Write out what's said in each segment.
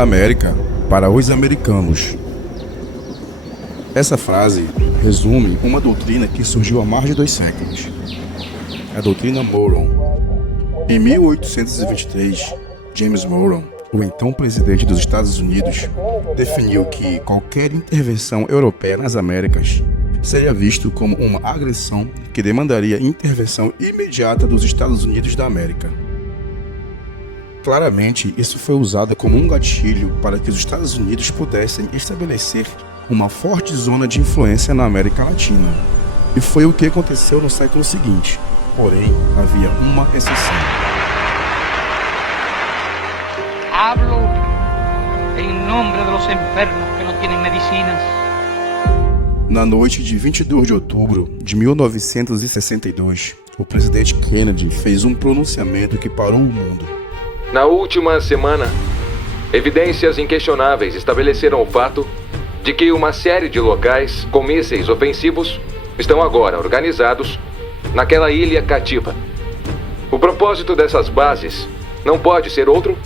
América para os americanos. Essa frase resume uma doutrina que surgiu há mais de 2 séculos, a doutrina Monroe. Em 1823, James Monroe, o então presidente dos Estados Unidos, definiu que qualquer intervenção europeia nas Américas seria visto como uma agressão que demandaria intervenção imediata dos Estados Unidos da América. Claramente, isso foi usado como um gatilho para que os Estados Unidos pudessem estabelecer uma forte zona de influência na América Latina. E foi o que aconteceu no século seguinte, porém, havia uma exceção. Hablo em nome dos enfermos que não têm medicinas. Na noite de 22 de outubro de 1962, o presidente Kennedy fez um pronunciamento que parou o mundo. Na última semana, evidências inquestionáveis estabeleceram o fato de que uma série de locais com mísseis ofensivos estão agora organizados naquela ilha cativa. O propósito dessas bases não pode ser outro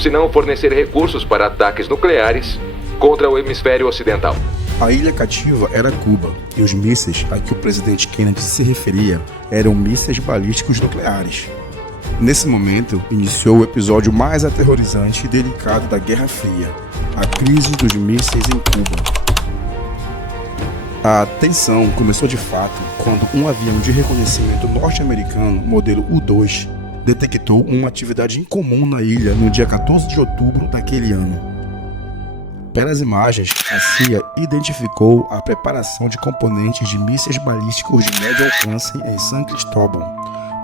senão fornecer recursos para ataques nucleares contra o hemisfério ocidental. A ilha cativa era Cuba, e os mísseis a que o presidente Kennedy se referia eram mísseis balísticos nucleares. Nesse momento, iniciou o episódio mais aterrorizante e delicado da Guerra Fria, a crise dos mísseis em Cuba. A tensão começou de fato quando um avião de reconhecimento norte-americano, modelo U-2, detectou uma atividade incomum na ilha no dia 14 de outubro daquele ano. Pelas imagens, a CIA identificou a preparação de componentes de mísseis balísticos de médio alcance em San Cristóbal,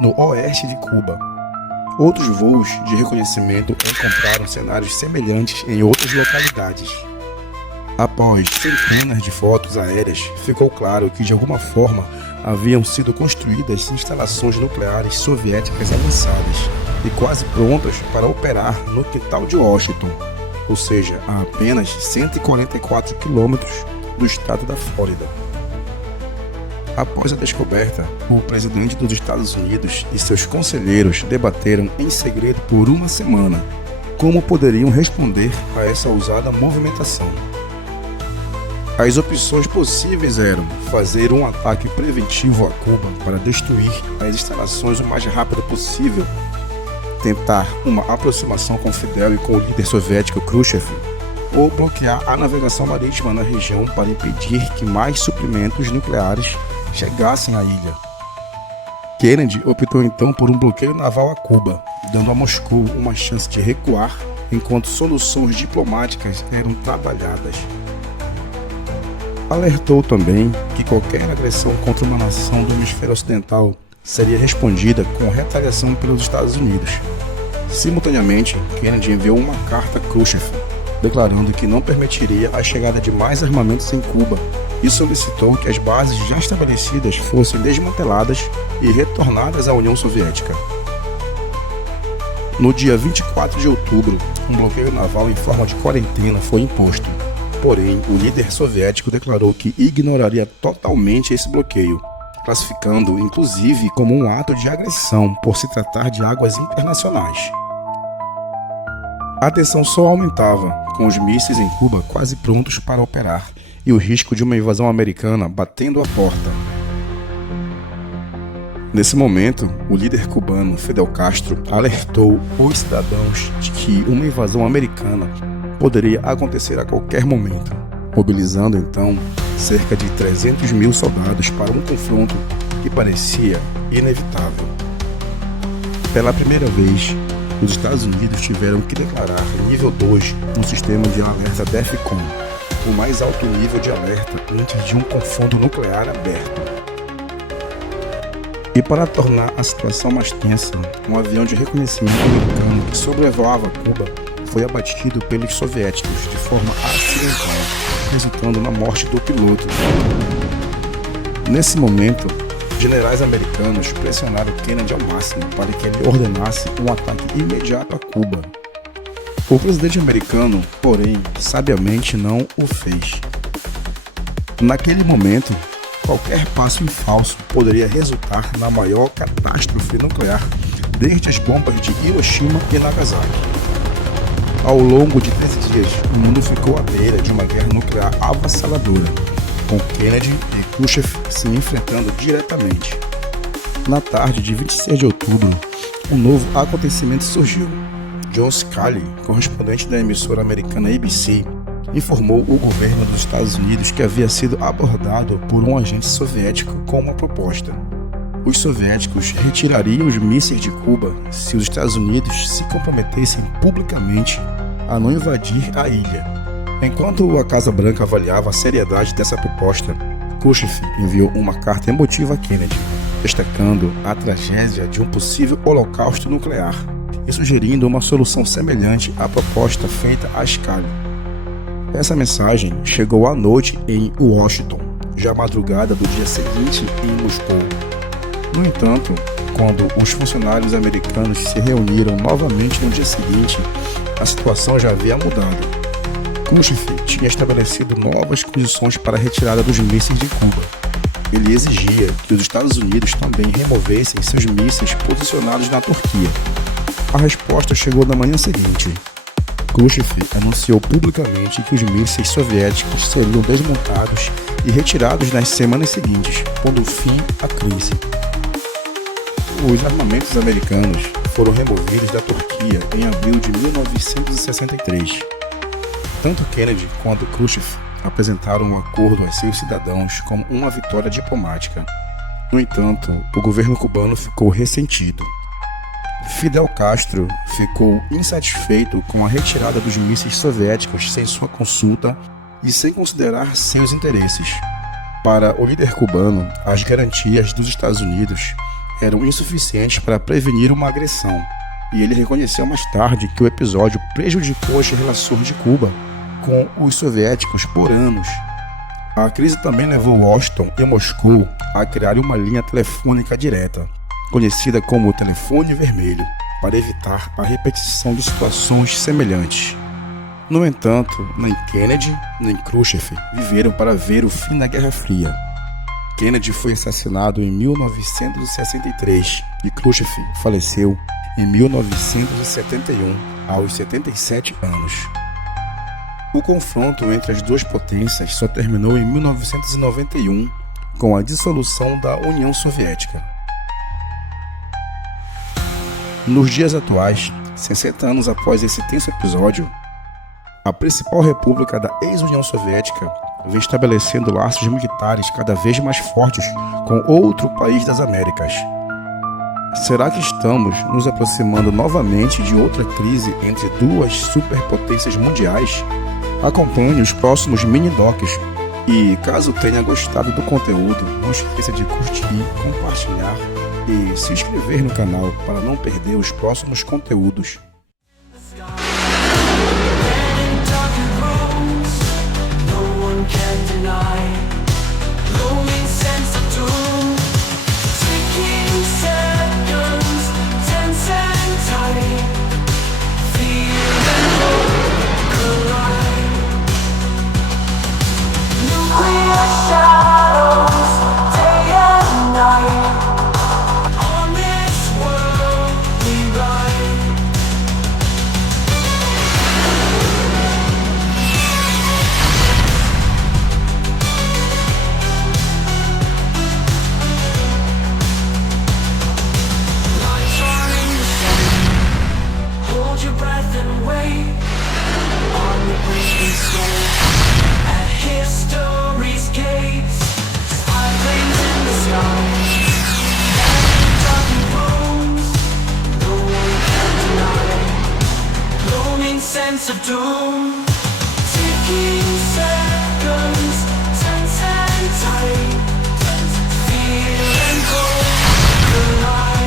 no oeste de Cuba. Outros voos de reconhecimento encontraram cenários semelhantes em outras localidades. Após centenas de fotos aéreas, ficou claro que de alguma forma haviam sido construídas instalações nucleares soviéticas avançadas e quase prontas para operar no quintal de Washington, ou seja, a apenas 144 quilômetros do estado da Flórida. Após a descoberta, o presidente dos Estados Unidos e seus conselheiros debateram em segredo por uma semana como poderiam responder a essa ousada movimentação. As opções possíveis eram fazer um ataque preventivo a Cuba para destruir as instalações o mais rápido possível, tentar uma aproximação com Fidel e com o líder soviético Khrushchev, ou bloquear a navegação marítima na região para impedir que mais suprimentos nucleares chegassem à ilha. Kennedy optou então por um bloqueio naval a Cuba, dando a Moscou uma chance de recuar enquanto soluções diplomáticas eram trabalhadas. Alertou também que qualquer agressão contra uma nação do hemisfério ocidental seria respondida com retaliação pelos Estados Unidos. Simultaneamente, Kennedy enviou uma carta a Khrushchev, declarando que não permitiria a chegada de mais armamentos em Cuba e solicitou que as bases já estabelecidas fossem desmanteladas e retornadas à União Soviética. No dia 24 de outubro, um bloqueio naval em forma de quarentena foi imposto. Porém, o líder soviético declarou que ignoraria totalmente esse bloqueio, classificando inclusive como um ato de agressão por se tratar de águas internacionais. A tensão só aumentava, com os mísseis em Cuba quase prontos para operar e o risco de uma invasão americana batendo a porta. Nesse momento, o líder cubano Fidel Castro alertou os cidadãos de que uma invasão americana poderia acontecer a qualquer momento, mobilizando então cerca de 300 mil soldados para um confronto que parecia inevitável. Pela primeira vez, os Estados Unidos tiveram que declarar nível 2 no sistema de alerta DEFCON, o mais alto nível de alerta antes de um confronto nuclear aberto. E para tornar a situação mais tensa, um avião de reconhecimento americano que sobrevoava Cuba foi abatido pelos soviéticos de forma acidental, resultando na morte do piloto. Nesse momento, generais americanos pressionaram Kennedy ao máximo para que ele ordenasse um ataque imediato a Cuba. O presidente americano, porém, sabiamente não o fez. Naquele momento, qualquer passo em falso poderia resultar na maior catástrofe nuclear desde as bombas de Hiroshima e Nagasaki. Ao longo de 13 dias dias, o mundo ficou à beira de uma guerra nuclear avassaladora, com Kennedy e Khrushchev se enfrentando diretamente. Na tarde de 26 de outubro, um novo acontecimento surgiu. John Scully, correspondente da emissora americana ABC, informou o governo dos Estados Unidos que havia sido abordado por um agente soviético com uma proposta. Os soviéticos retirariam os mísseis de Cuba se os Estados Unidos se comprometessem publicamente a não invadir a ilha. Enquanto a Casa Branca avaliava a seriedade dessa proposta, Khrushchev enviou uma carta emotiva a Kennedy, destacando a tragédia de um possível holocausto nuclear e sugerindo uma solução semelhante à proposta feita a Scully. Essa mensagem chegou à noite em Washington, já madrugada do dia seguinte em Moscou. No entanto, quando os funcionários americanos se reuniram novamente no dia seguinte, a situação já havia mudado. Khrushchev tinha estabelecido novas condições para a retirada dos mísseis de Cuba. Ele exigia que os Estados Unidos também removessem seus mísseis posicionados na Turquia. A resposta chegou na manhã seguinte. Khrushchev anunciou publicamente que os mísseis soviéticos seriam desmontados e retirados nas semanas seguintes, pondo fim à crise. Os armamentos americanos foram removidos da Turquia em abril de 1963. Tanto Kennedy quanto Khrushchev apresentaram um acordo a seus cidadãos como uma vitória diplomática. No entanto, o governo cubano ficou ressentido. Fidel Castro ficou insatisfeito com a retirada dos mísseis soviéticos sem sua consulta e sem considerar seus interesses. Para o líder cubano, as garantias dos Estados Unidos eram insuficientes para prevenir uma agressão, e ele reconheceu mais tarde que o episódio prejudicou as relações de Cuba com os soviéticos por anos. A crise também levou Washington e Moscou a criar uma linha telefônica direta, conhecida como telefone vermelho, para evitar a repetição de situações semelhantes. No entanto, nem Kennedy nem Khrushchev viveram para ver o fim da Guerra Fria. Kennedy foi assassinado em 1963 e Khrushchev faleceu em 1971, aos 77 anos. O confronto entre as duas potências só terminou em 1991, com a dissolução da União Soviética. Nos dias atuais, 60 anos após esse tenso episódio, a principal república da ex-União Soviética vem estabelecendo laços militares cada vez mais fortes com outro país das Américas. Será que estamos nos aproximando novamente de outra crise entre duas superpotências mundiais? Acompanhe os próximos mini-docs e, caso tenha gostado do conteúdo, não esqueça de curtir, compartilhar e se inscrever no canal para não perder os próximos conteúdos. Sense of doom, ticking seconds, tense and tight, fear and cold collide.